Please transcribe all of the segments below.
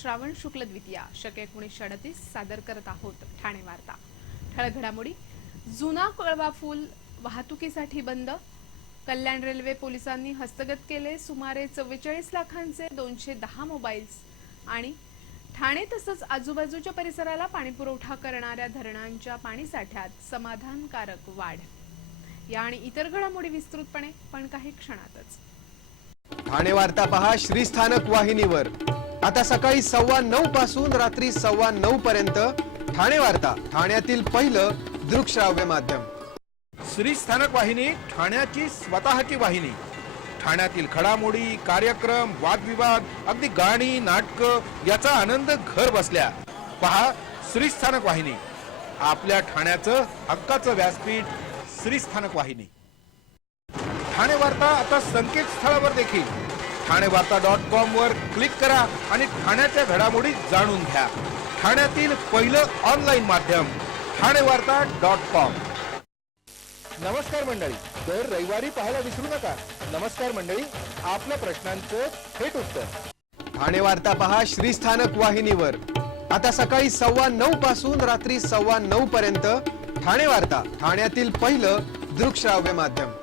श्रावण शुक्ल द्वितीया शके 1938 सादर करत आहोत ठाणे वार्ता। ठळक घडामोडी। जुना कळवा पूल वाहतुकीसाठी बंद। कल्याण रेल्वे पोलिसांनी हस्तगत केले सुमारे 44 लाखांचे 210 मोबाईल्स। आणि ठाणे तसंच आजूबाजूच्या परिसराला पाणीपुरवठा करणाऱ्या धरणांच्या पाणीसाठ्यात समाधानकारक वाढ। या आणि इतर घडामोडी विस्तृतपणे पण काही क्षणातच। ठाणे वार्ता पहा श्रीस्थानक वाहिनीवर। आता सकाळी 9:15 पासून रात्री 9:15 पर्यंत ठाणे वार्ता, ठाण्यातील पहिलं दृकश्राव्य माध्यम। श्रीस्थानक वाहिनी ठाण्याची स्वतःची वाहिनी। ठाण्यातील घडामोडी, कार्यक्रम, वादविवाद, अगदी गाणी, नाटक याचा आनंद घर बसल्या पहा श्रीस्थानक वाहिनी। आपल्या ठाण्याचं हक्काचं व्यासपीठ श्रीस्थानक वाहिनी। ठाणे वार्ता आता संकेतस्थळावर देखील ठाणेवार्ता.com वर क्लिक करा आणि ठाण्याच्या घडामोडी जाणून घ्या। ठाण्यातील पहिलं ऑनलाईन माध्यम ठाणेवार्ता.com। नमस्कार मंडळी, दर रविवारी पाहायला विसरू नका। नमस्कार मंडळी, आपल्या प्रश्नांचं थेट उत्तर। ठाणे वार्ता पहा श्रीस्थानक वाहिनीवर। आता सकाळी 9:15 पासून रात्री 9:15 पर्यंत ठाणे वार्ता, ठाण्यातील पहिलं दृकश्राव्य माध्यम।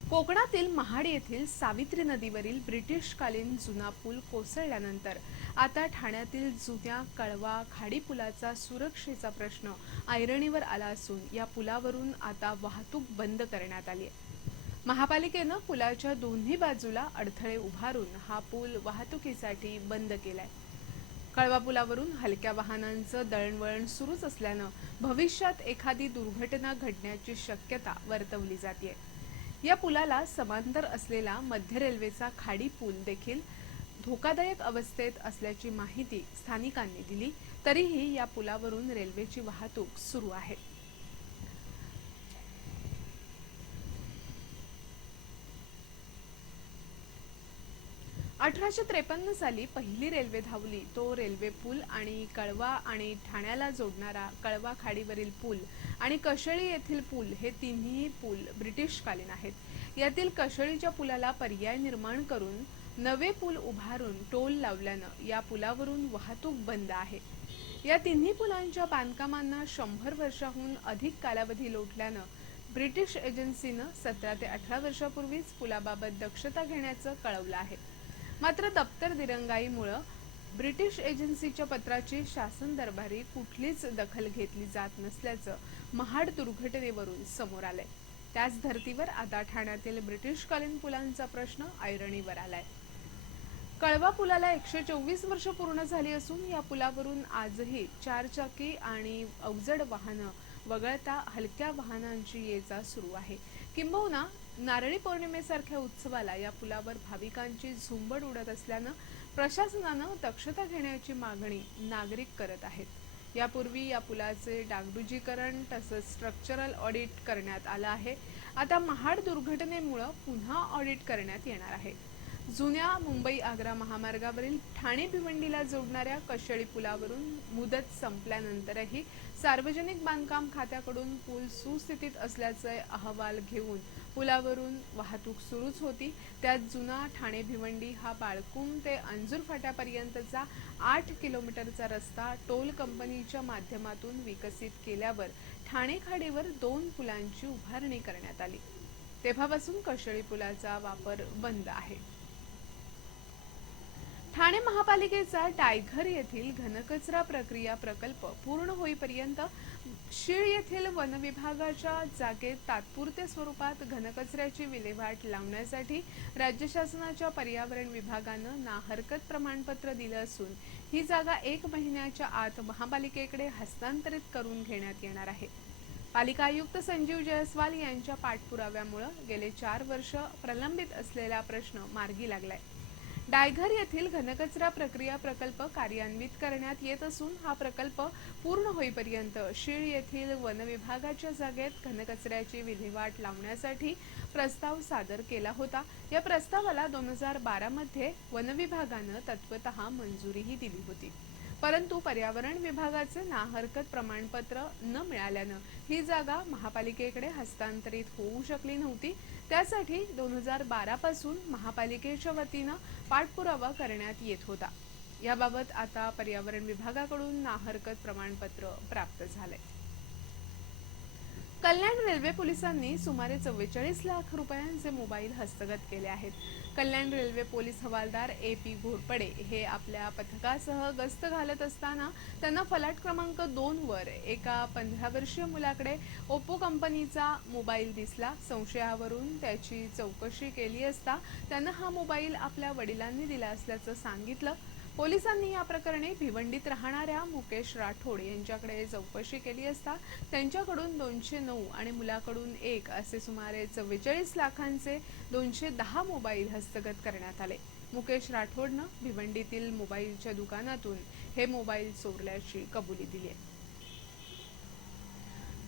कोकणातील महाड येथील सावित्री नदीवरील ब्रिटिशकालीन जुना पूल कोसळल्यानंतर आता ठाण्यातील जुन्या कळवा खाडी पुलाचा सुरक्षेचा प्रश्न ऐरणीवर आला असून या पुलावरून आता वाहतूक बंद करण्यात आली आहे। महापालिकेनं पुलाच्या दोन्ही बाजूला अडथळे उभारून हा पूल वाहतुकीसाठी बंद केलाय। कळवा पुलावरून हलक्या वाहनांचं दळणवळण सुरूच असल्यानं भविष्यात एखादी दुर्घटना घडण्याची शक्यता वर्तवली जाते। या पुलाला समांतर असलेला मध्य रेल्वेचा खाडी पूल देखील धोकादायक अवस्थेत असल्याची माहिती स्थानिकांनी दिली, तरीही या पुलावरून रेल्वेची वाहतूक सुरू आहे। (1853) साली पहिली रेल्वे धावली तो रेल्वे पूल आणि कळवा आणि ठाण्याला जोडणारा कळवा खाडीवरील पूल आणि कशेळी येथील पूल हे तिन्ही पूल ब्रिटिशकालीन आहेत। यातील कशेळीच्या पुलाला पर्याय निर्माण करून नवे पूल उभारून टोल लावल्यानं या पुलावरून वाहतूक बंद आहे। या तिन्ही पुलांच्या बांधकामांना 100 वर्षांहून अधिक कालावधी लोटल्यानं ब्रिटिश एजन्सीनं 17 ते 18 वर्षांपूर्वीच पुलाबाबत दक्षता घेण्याचं कळवलं आहे। मात्र दप्तर दिरंगाईमुळे ब्रिटिश एजन्सीच्या पत्राची शासन दरबारी कुठलीच दखल घेतली जात नसल्याचं महाड दुर्घटनेवरून समोर आलंय। त्याच धर्तीवर आता ठाण्यातील ब्रिटिशकालीन पुलांचा प्रश्न ऐरणीवर आलाय। कळवा पुलाला 124 वर्ष पूर्ण झाली असून या पुलावरून आजही 4 चाकी आणि अवजड वाहनं वगळता हलक्या वाहनांची ये-जा सुरू आहे। किंबहुना नारळी पौर्णिमेसारख्या उत्सवाला या पुलावर भाविकांची झुंबड उडत असल्यानं प्रशासनानं दक्षता घेण्याची मागणी नागरिक करत आहेत। यापूर्वी या पुलाचे डागडुजीकरण तसंच स्ट्रक्चरल ऑडिट करण्यात आलं आहे। आता महाड दुर्घटनेमुळे पुन्हा ऑडिट करण्यात येणार आहे। जुन्या मुंबई-आग्रा महामार्गावरील ठाणे भिवंडीला जोडणाऱ्या कशेळी पुलावरून मुदत संपल्यानंतरही सार्वजनिक बांधकाम खात्याकडून पूल सुस्थितीत असल्याचे अहवाल घेऊन पुलावरून वाहतूक सुरूच होती। त्यात जुना ठाणे भिवंडी हा बाळकुम ते अंजूर फाट्यापर्यंतचा 8 किलोमीटरचा रस्ता टोल कंपनीच्या माध्यमातून विकसित केल्यावर ठाणे खाडीवर 2 पुलांची उभारणी करण्यात आली। तेव्हापासून कशेळी पुलाचा वापर बंद आहे। ठाणे महापालिकेचा टायगर येथील घनकचरा प्रक्रिया प्रकल्प पूर्ण होईपर्यंत शीळ येथील वनविभागाच्या जागेत तात्पुरत्या स्वरूपात घनकचऱ्याची विल्हेवाट लावण्यासाठी राज्य शासनाच्या पर्यावरण विभागानं नाहरकत प्रमाणपत्र दिलं असून ही जागा 1 महिन्याच्या आत महापालिकेकडे हस्तांतरित करून घेण्यात येणार आहे। पालिका आयुक्त संजीव जयस्वाल यांच्या पाठपुराव्यामुळे गेले 4 वर्ष प्रलंबित असलेला प्रश्न मार्गी लागलाय। डायघर येथील घनकचरा प्रक्रिया प्रकल्प कार्यान्वित करण्यात येत असून हा प्रकल्प पूर्ण होईपर्यंत शीळ येथील वनविभागाच्या जागेत घनकचऱ्याची विल्हेवाट लावण्यासाठी प्रस्ताव सादर केला होता। या प्रस्तावाला 2012 मध्ये वनविभागानं तत्वतः मंजुरीही दिली होती, परंतु पर्यावरण विभागाचे नाहरकत प्रमाणपत्र न मिळाल्यानं ही जागा महापालिकेकडे हस्तांतरित होऊ शकली नव्हती। त्यासाठी 2012 पासून महापालिकेच्या वतीनं पाठपुरावा करण्यात येत होता। याबाबत आता पर्यावरण विभागाकडून नाहरकत प्रमाणपत्र प्राप्त झाले. कल्याण रेल्वे पोलिसांनी सुमारे 44 लाख रुपयांचे मोबाईल हस्तगत केले आहेत. कल्याण रेल्वे पोलीस हवालदार AP घोरपडे हे आपल्या पथकासह गस्त घालत असताना त्यांना फलाट क्रमांक 2 वर एका 15 वर्षीय मुलाकडे ओप्पो कंपनीचा मोबाईल दिसला. संशयावरून त्याची चौकशी केली असता त्यांना हा मोबाईल आपल्या वडिलांनी दिला असल्याचं सांगितलं. पोलिसांनी या प्रकरणी भिवंडीत राहणाऱ्या मुकेश राठोड यांच्याकडे चौकशी केली असता त्यांच्याकडून 209 आणि मुलाकडून 1 असे सुमारे 44 लाखांचे 210 मोबाईल हस्तगत करण्यात आले. मुकेश राठोडनं भिवंडीतील मोबाईलच्या दुकानातून हे मोबाईल चोरल्याची कबुली दिली आहे.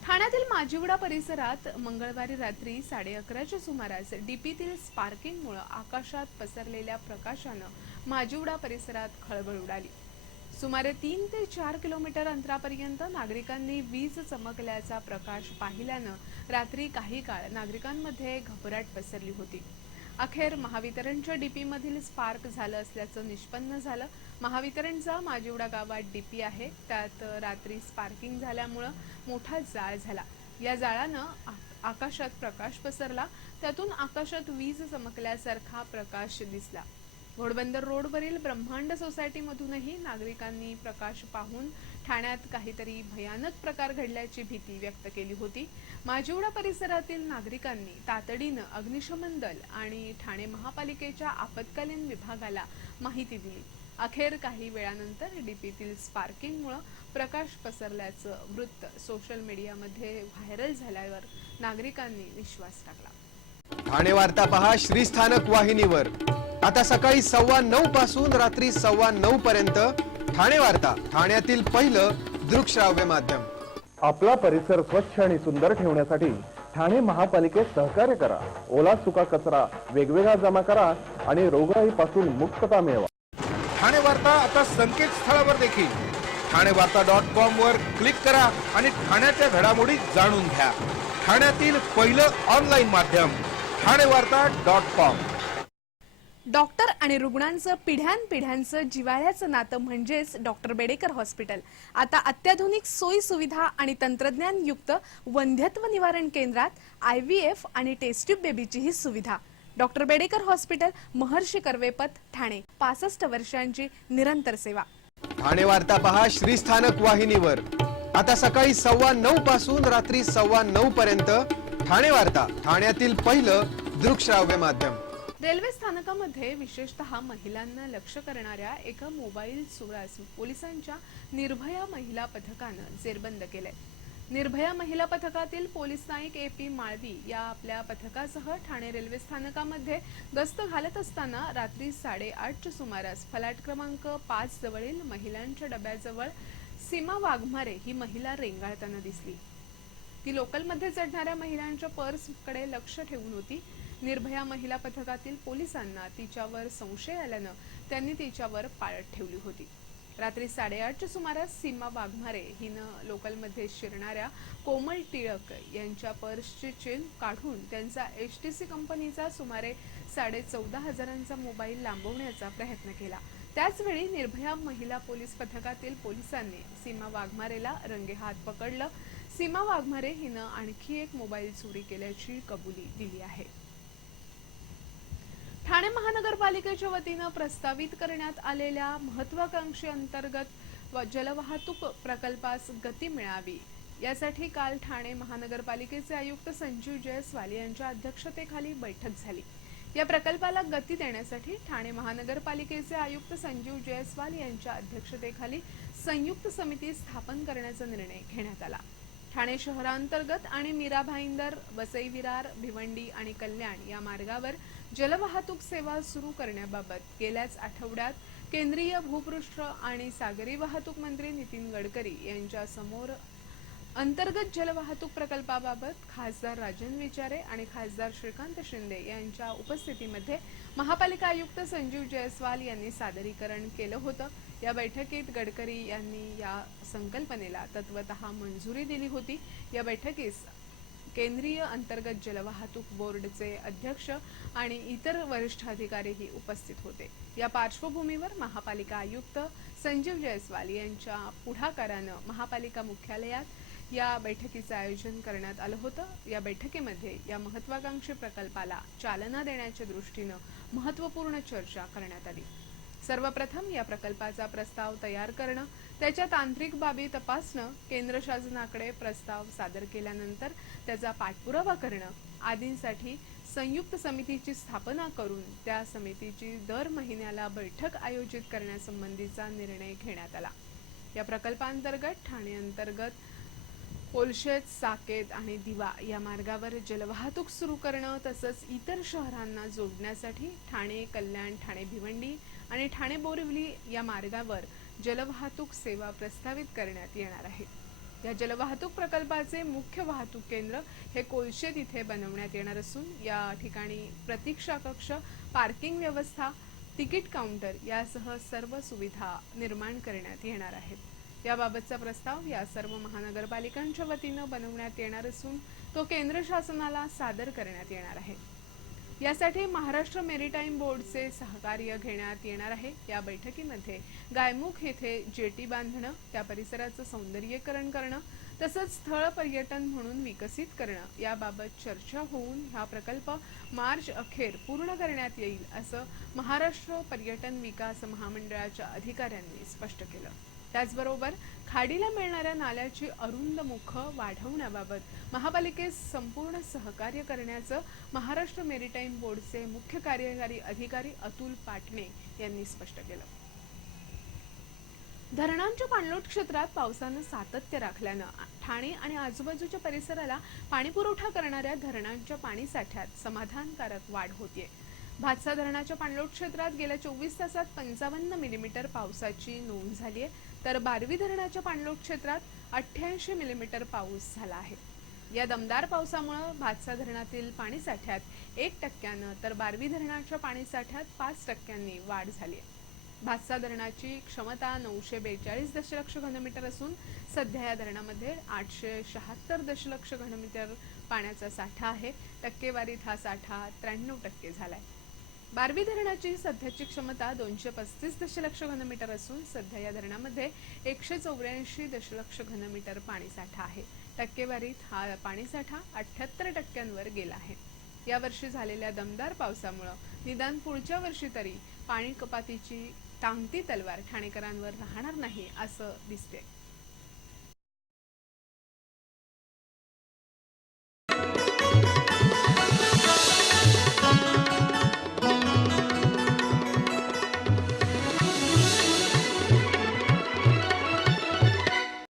ठाण्यातील माजिवडा परिसरात मंगळवारी रात्री 11:30च्या सुमारास डीपीतील स्पार्किंगमुळे आकाशात पसरलेल्या प्रकाशानं माजिवडा परिसरात खळबळ उडाली. सुमारे 3 ते 4 किलोमीटर अंतरापर्यंत नागरिकांनी वीज चमकल्याचा प्रकाश पाहिल्यानं रात्री काही काळ नागरिकांमध्ये घबराट पसरली होती. अखेर महावितरणच्या डीपीमधील स्पार्क झालं असल्याचं निष्पन्न झालं. महावितरणचा माजिवडा गावात डीपी आहे. त्यात रात्री स्पार्किंग झाल्यामुळं मोठा जाळ झाला. या जाळानं आकाशात प्रकाश पसरला. त्यातून आकाशात वीज चमकल्यासारखा प्रकाश दिसला. घोडबंदर रोडवरील ब्रह्मांड सोसायटीमधूनही नागरिकांनी प्रकाश पाहून ठाण्यात काहीतरी भयानक प्रकार घडल्याची भीती व्यक्त केली होती. माजिवडा परिसरातील नागरिकांनी तातडीनं अग्निशमन दल आणि ठाणे महापालिकेच्या आपत्कालीन विभागाला माहिती दिली. अखेर काही वेळानंतर डीपीतील स्पार्किंगमुळे प्रकाश पसरल्याचं वृत्त सोशल मीडियामध्ये व्हायरल झाल्यावर नागरिकांनी विश्वास टाकला. ठाणे वार्ता पहा श्रीस्थानक वाहिनीवर. आता सकाळी 9:15 पासून रात्री 9:15 पर्यंत ठाणे वार्ता, ठाण्यातील पहिलं दृकश्राव्य माध्यम. आपला परिसर स्वच्छ आणि सुंदर ठेवण्यासाठी ठाणे महापालिकेत सहकार्य करा. ओला सुका कचरा वेगवेगळा जमा करा आणि रोगराईपासून मुक्तता मिळवा. ठाणे वार्ता आता संकेतस्थळावर देखील ठाणेवार्ता.com वर क्लिक करा आणि ठाण्याच्या घडामोडी जाणून घ्या. ठाण्यातील पहिलं ऑनलाईन माध्यम ठाणेवार्ता.com. डॉक्टर आणि रुग्णांचं पिढ्यानपिढ्यांचं जिव्हाळ्याचं नातं म्हणजेच डॉक्टर बेडेकर हॉस्पिटल. आता अत्याधुनिक सोयी सुविधा आणि तंत्रज्ञान युक्त वंध्यत्व निवारण केंद्रात IVF आणि टेस्ट ट्यूब बेबीचीही सुविधा. डॉक्टर बेडेकर हॉस्पिटल, महर्षी कर्वेपथ, ठाणे. 65 वर्षांची निरंतर सेवा. ठाणे वार्ता पहा श्रीस्थानक वाहिनीवर. आता सकाळी 9:15 पासून रात्री 9:15 पर्यंत ठाणे वार्ता, ठाण्यातील पहिलं दृकश्राव्य माध्यम. रेल्वे स्थानकामध्ये विशेषतः महिलांना लक्ष्य करणाऱ्या एका मोबाईल चोरास पोलिसांच्या निर्भया महिला पथकानं जेरबंद केलंय. निर्भया महिला पथकातील पोलीस नाईक AP माळवी या आपल्या पथकासह ठाणे रेल्वे स्थानकामध्ये गस्त घालत असताना रात्री 8:30च्या सुमारास फलाट क्रमांक 5 जवळील महिलांच्या डब्याजवळ सीमा वाघमारे ही महिला रेंगाळताना दिसली. ती लोकलमध्ये चढणाऱ्या महिलांच्या पर्सकडे लक्ष ठेवून होती. निर्भया महिला पथकातील पोलिसांना तिच्यावर संशय आल्यानं त्यांनी तिच्यावर पाळत ठेवली होती. रात्री 8:30च्या सुमारास सीमा वाघमारे हिनं लोकलमध्ये शिरणाऱ्या कोमल टिळक यांच्या पर्सची चेन काढून त्यांचा HTC कंपनीचा सुमारे 14,500 मोबाईल लांबवण्याचा प्रयत्न केला. त्याचवेळी निर्भया महिला पोलीस पथकातील पोलिसांनी सीमा वाघमारेला रंगेहात पकडलं. सीमा वाघमारे हिनं आणखी एक मोबाईल चोरी केल्याची कबुली दिली आहे. ठाणे महानगरपालिकेच्या वतीनं प्रस्तावित करण्यात आलेल्या महत्वाकांक्षी अंतर्गत जलवाहतूक प्रकल्पास गती मिळावी यासाठी काल ठाणे महानगरपालिकेचे आयुक्त संजीव जयस्वाल यांच्या अध्यक्षतेखाली बैठक झाली. या प्रकल्पाला गती देण्यासाठी ठाणे महानगरपालिकेचे आयुक्त संजीव जयस्वाल यांच्या अध्यक्षतेखाली संयुक्त समिती स्थापन करण्याचा निर्णय घेण्यात आला. ठाणे शहरांतर्गत आणि मीरा भाईंदर, वसई विरार, भिवंडी आणि कल्याण या मार्गावर जलवाहतूक सेवा सुरू करण्याबाबत गेल्याच आठवड्यात केंद्रीय भूपृष्ठ आणि सागरी वाहतूक मंत्री नितीन गडकरी यांच्या समोर अंतर्गत जलवाहतूक प्रकल्पाबाबत खासदार राजन विचारे आणि खासदार श्रीकांत शिंदे यांच्या उपस्थितीमध्ये महापालिका आयुक्त संजीव जयस्वाल यांनी सादरीकरण केलं होतं. या बैठकीत गडकरी यांनी या संकल्पनेला तत्वतः मंजुरी दिली होती. या बैठकीस केंद्रीय अंतर्गत जलवाहतूक बोर्डचे अध्यक्ष आणि इतर वरिष्ठ अधिकारीही उपस्थित होते। या पार्श्वभूमीवर महापालिका आयुक्त संजीव जयस्वाल यांच्या पुढाकारानं महापालिका मुख्यालयात या बैठकीचं आयोजन करण्यात आलं होतं। या बैठकीमध्ये या महत्त्वाकांक्षी प्रकल्पाला चालना देण्याच्या दृष्टीनं महत्त्वपूर्ण चर्चा करण्यात आली। सर्वप्रथम या प्रकल्पाचा प्रस्ताव तयार करणं, त्याच्या तांत्रिक बाबी तपासणं, केंद्र शासनाकडे प्रस्ताव सादर केल्यानंतर त्याचा पाठपुरावा करणं आदींसाठी संयुक्त समितीची स्थापना करून त्या समितीची दर महिन्याला बैठक आयोजित करण्यासंबंधीचा निर्णय घेण्यात आला। या प्रकल्पांतर्गत ठाणे अंतर्गत पोलशेत, साकेत आणि दिवा या मार्गावर जलवाहतूक सुरू करणं तसंच इतर शहरांना जोडण्यासाठी ठाणे, कल्याण, ठाणे भिवंडी आणि ठाणे बोरिवली या मार्गावर जलवाहतूक सेवा प्रस्तावित करण्यात येणार आहे। या जलवाहतूक प्रकल्पाचे मुख्य वाहतूक केंद्र हे कोलशेत इथे बनवण्यात येणार असून या ठिकाणी प्रतीक्षा कक्ष, पार्किंग व्यवस्था, तिकीट काउंटर यासह सर्व सुविधा निर्माण करण्यात येणार आहेत। याबाबतचा प्रस्ताव या सर्व महानगरपालिकांच्या वतीनं बनवण्यात येणार असून तो केंद्र शासनाला सादर करण्यात येणार आहे। यासाठी महाराष्ट्र मेरीटाईम बोर्डचे सहकार्य घेण्यात येणार आहे। या बैठकीमध्ये गायमुख येथे जेटी बांधणं, त्या परिसराचं सौंदर्यीकरण करणं तसंच स्थळ पर्यटन म्हणून विकसित करणं याबाबत चर्चा होऊन हा प्रकल्प मार्च अखेर पूर्ण करण्यात येईल असं महाराष्ट्र पर्यटन विकास महामंडळाच्या अधिकाऱ्यांनी स्पष्ट केलं। त्याचबरोबर खाडीला मिळणाऱ्या नाल्याची अरुंद मुखं वाढवण्याबाबत महापालिकेस संपूर्ण सहकार्य करण्याचं महाराष्ट्र मेरीटाईम बोर्डचे मुख्य कार्यकारी अधिकारी अतुल पाटणे यांनी स्पष्ट केलं। धरणांच्या पाणलोट क्षेत्रात पावसानं सातत्य राखल्यानं ठाणे आणि आजूबाजूच्या परिसराला पाणीपुरवठा करणाऱ्या धरणांच्या पाणीसाठ्यात समाधानकारक वाढ होतीये। भातसा धरणाच्या पाणलोट क्षेत्रात गेल्या 24 तासात 55 मिलीमीटर पावसाची नोंद झाली आहे, तर बारवी धरणाच्या पाणलोट क्षेत्रात 88 मिलीमीटर पाऊस झाला आहे। या दमदार पावसामुळे भातसा धरणातील पाणीसाठ्यात 1% तर बारवी धरणाच्या पाणीसाठ्यात 5% वाढ झाली आहे। भातसा धरणाची क्षमता 942 दशलक्ष घनमीटर असून सध्या या धरणामध्ये 876 दशलक्ष घनमीटर पाण्याचा साठा आहे। टक्केवारीत हा साठा 93% झालाय। बारवी धरणाची सध्याची क्षमता 235 दशलक्ष घनमीटर असून सध्या या धरणामध्ये 184 दशलक्ष घनमीटर पाणीसाठा आहे। टक्केवारीत हा पाणीसाठा 78% गेला आहे। यावर्षी झालेल्या दमदार पावसामुळे निदान पुढच्या वर्षी तरी पाणी कपातीची टांगती तलवार ठाणेकरांवर राहणार नाही असं दिसते।